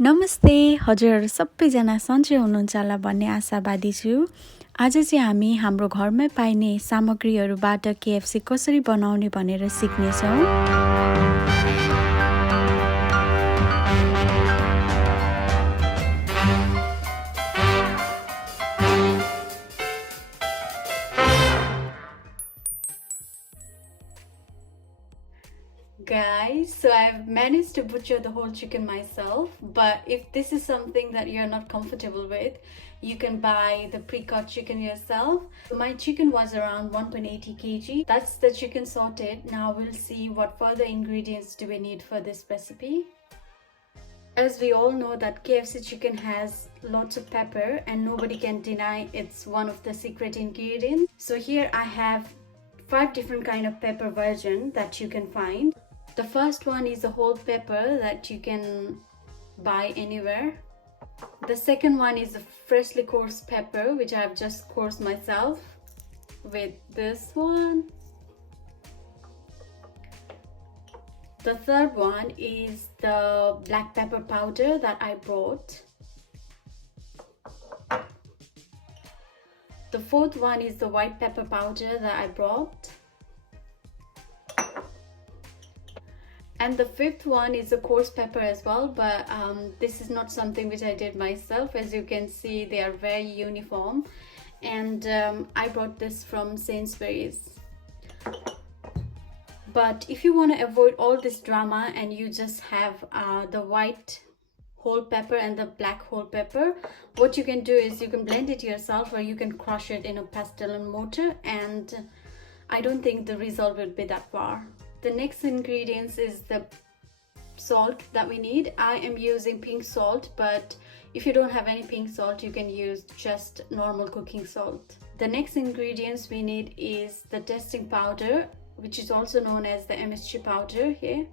नमस्ते हजुरहरू सबैजना सन्चै हुनुहुन्छ होला भन्ने आशावादी छु। आज चाहिँ हामी हाम्रो घरमै पाइने सामग्रीहरूबाट KFC कसरी बनाउने भनेर सिक्नेछौँ। Guys, so I've managed to butcher the whole chicken myself, but if this is something that you're not comfortable with, you can buy the pre-cut chicken yourself. My chicken was around 1.80 kg. That's the chicken sorted. Now we'll see what further ingredients do we need for this recipe. As we all know that KFC chicken has lots of pepper and nobody can deny it's one of the secret ingredients. So here I have 5 different kind of pepper version that you can find. The first one is a whole pepper that you can buy anywhere. The second one is a freshly coarse pepper, which I've just coursed myself with this one. The third one is the black pepper powder that I bought. The fourth one is the white pepper powder that I brought. And the fifth one is a coarse pepper as well, but this is not something which I did myself. As you can see, they are very uniform, and I brought this from Sainsbury's. But if you want to avoid all this drama and you just have the white whole pepper and the black whole pepper, what you can do is you can blend it yourself, or you can crush it in a pestle and mortar, and I don't think the result will be that far. The next ingredients is the salt that we need. I am using pink salt, but if you don't have any pink salt, you can use just normal cooking salt. The next ingredients we need is the testing powder, which is also known as the MSG powder here.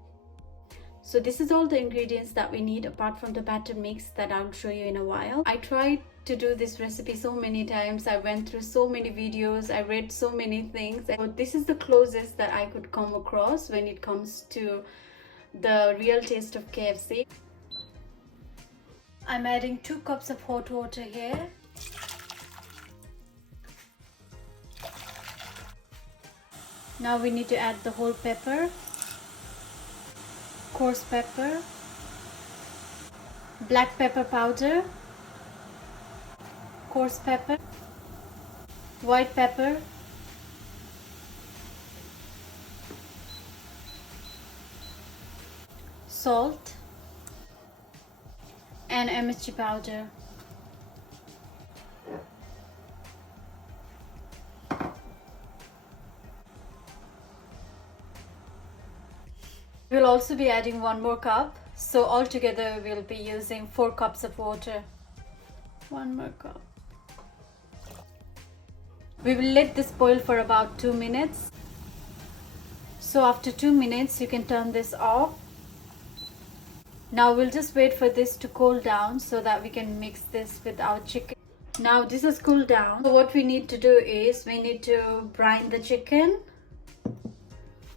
So this is all the ingredients that we need apart from the batter mix that I'll show you in a while. I tried to do this recipe so many times. I went through so many videos. I read so many things. So this is the closest that I could come across when it comes to the real taste of KFC. I'm adding 2 cups of hot water here. Now we need to add the whole pepper, coarse pepper, black pepper powder, coarse pepper, white pepper, salt, and MSG powder. We'll also be adding 1 more cup, so altogether we'll be using 4 cups of water. 1 more cup. We will let this boil for about 2 minutes. So after 2 minutes, you can turn this off. Now we'll just wait for this to cool down so that we can mix this with our chicken. Now this has cooled down. So what we need to do is we need to brine the chicken.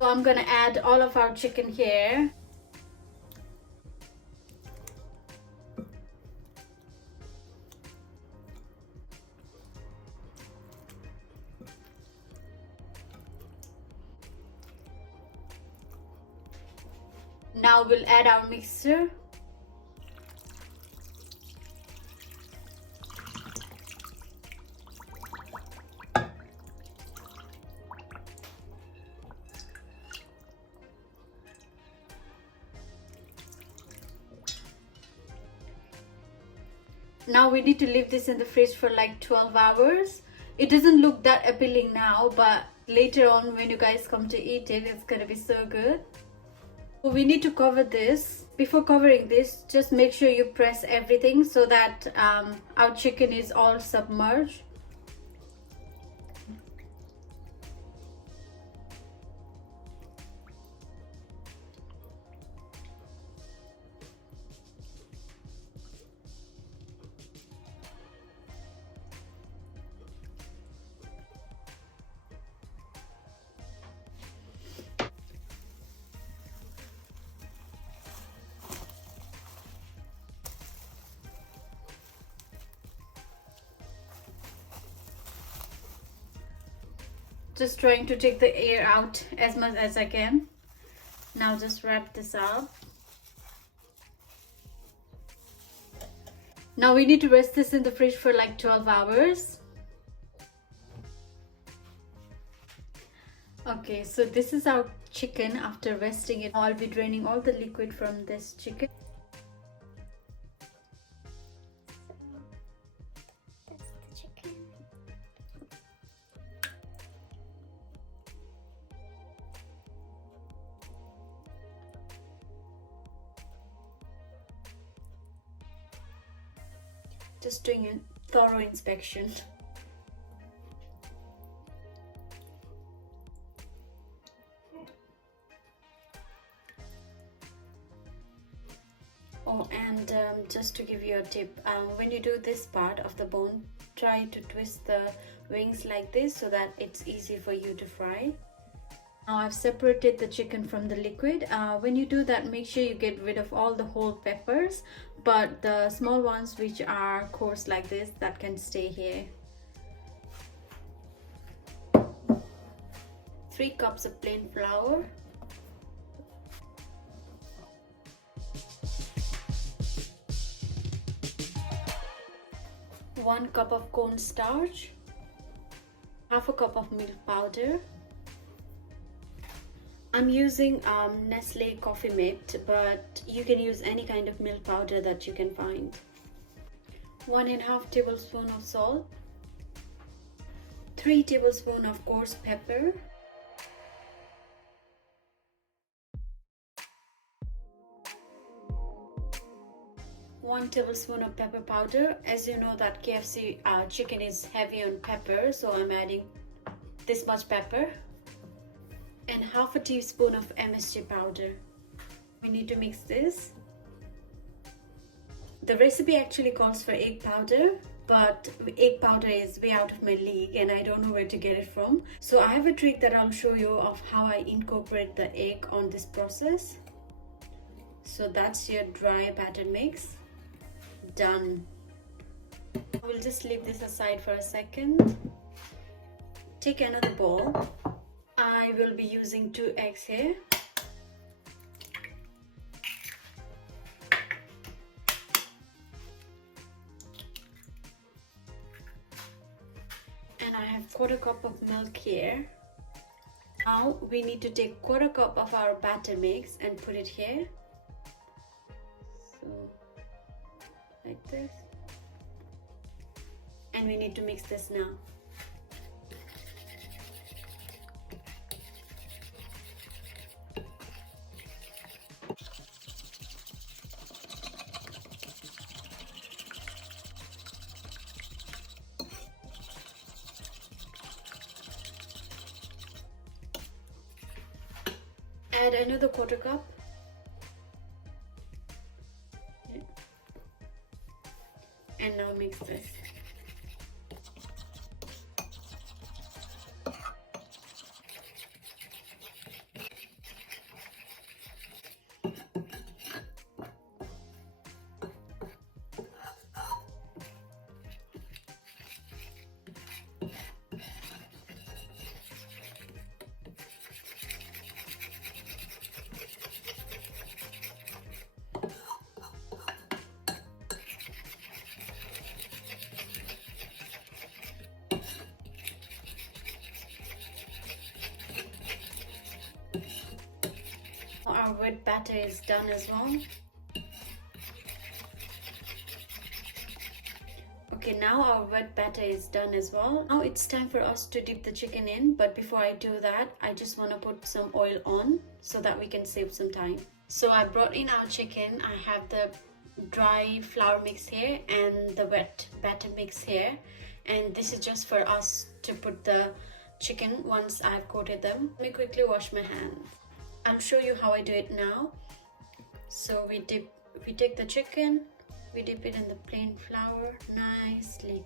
So I'm gonna add all of our chicken here. Now we'll add our mixture. Now we need to leave this in the fridge for like 12 hours. It doesn't look that appealing now, but later on when you guys come to eat it, it's gonna be so good. We need to cover this. Before covering this, just make sure you press everything so that our chicken is all submerged. Just trying to take the air out as much as I can. Now just wrap this up. Now we need to rest this in the fridge for like 12 hours. Okay, so this is our chicken after resting it. Now I'll be draining all the liquid from this chicken. That's the chicken. Just doing a thorough inspection. Oh, and just to give you a tip, when you do this part of the bone, try to twist the wings like this so that it's easy for you to fry. Now I've separated the chicken from the liquid. When you do that, make sure you get rid of all the whole peppers, but the small ones which are coarse like this, that can stay here. 3 cups of plain flour. 1 cup of corn starch, half a cup of milk powder. I'm using Nestle Coffee Mate, but you can use any kind of milk powder that you can find. 1½ tablespoon of salt, 3 tablespoons of coarse pepper, 1 tablespoon of pepper powder. As you know that KFC chicken is heavy on pepper, so I'm adding this much pepper, and half a teaspoon of MSG powder. We need to mix this. The recipe actually calls for egg powder, but egg powder is way out of my league and I don't know where to get it from. So I have a trick that I'll show you of how I incorporate the egg on this process. So that's your dry batter mix. Done. I will just leave this aside for a second. Take another bowl. I will be using 2 eggs here. And I have 1/4 cup of milk here. Now we need to take 1/4 cup of our batter mix and put it here. So like this. And we need to mix this now. Add another 1/4 cup. And now mix this. Our wet batter is done as well. Okay, now our wet batter is done as well. Now it's time for us to dip the chicken in, but before I do that, I just want to put some oil on so that we can save some time. So I brought in our chicken. I have the dry flour mix here and the wet batter mix here, and this is just for us to put the chicken once I've coated them. Let me quickly wash my hands. I'll show you how I do it now. So we take the chicken, we dip it in the plain flour nicely,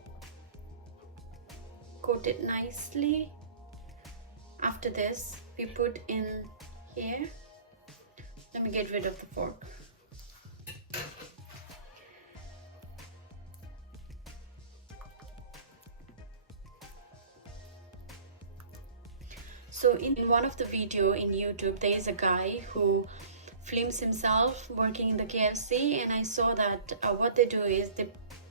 coat it nicely. After this, we put in here. Let me get rid of the fork. So in one of the video in YouTube, there is a guy who films himself working in the KFC, and I saw that what they do is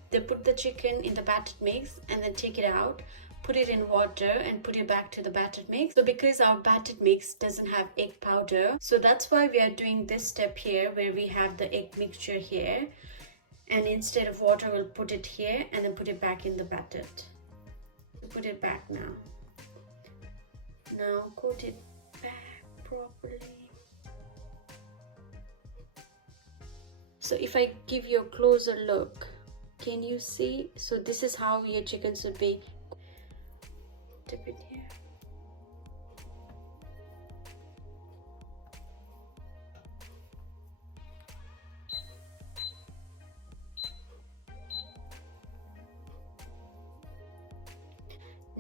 they put the chicken in the battered mix and then take it out, put it in water and put it back to the battered mix. So because our battered mix doesn't have egg powder, so that's why we are doing this step here where we have the egg mixture here, and instead of water we'll put it here and then put it back in the battered. Put it back now. Now coat it back properly. So if I give you a closer look, can you see? So this is how your chicken should be. Dip it here.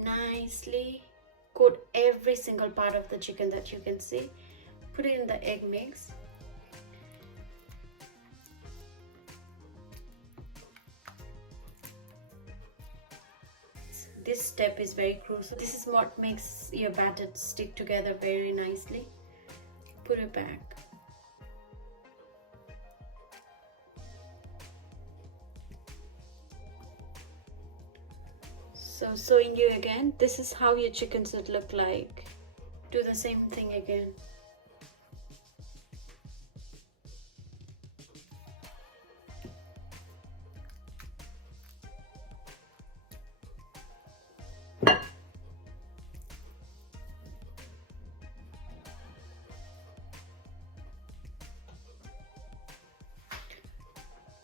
Nicely coat every single part of the chicken that you can see. Put it in the egg mix. This step is very crucial. This is what makes your batter stick together very nicely. Put it back. So showing you again, this is how your chicken should look like. Do the same thing again.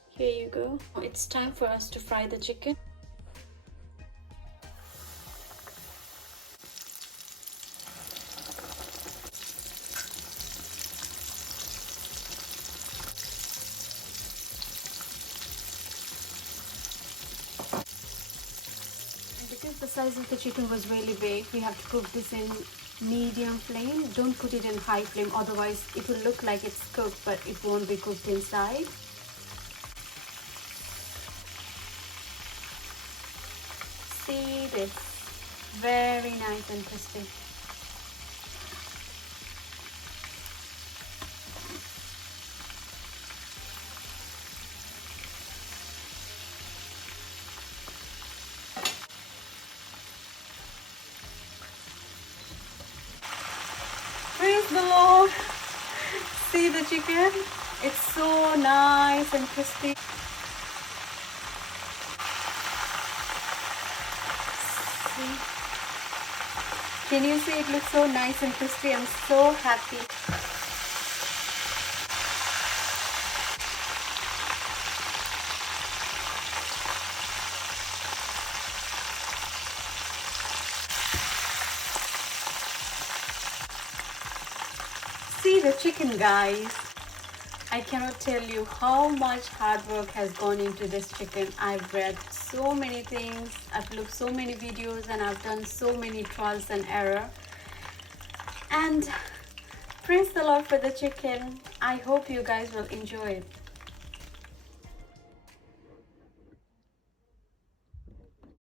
Here you go. It's time for us to fry the chicken. And because the size of the chicken was really big, we have to cook this in medium flame. Don't put it in high flame, otherwise it will look like it's cooked but it won't be cooked inside. See this, very nice and crispy. Praise the Lord. See the chicken? It's so nice and crispy. Can you see it looks so nice and crispy? I'm so happy. See the chicken, guys. I cannot tell you how much hard work has gone into this chicken. I've read so many things, I've looked so many videos, and I've done so many trials and error. And praise the Lord for the chicken. I hope you guys will enjoy it.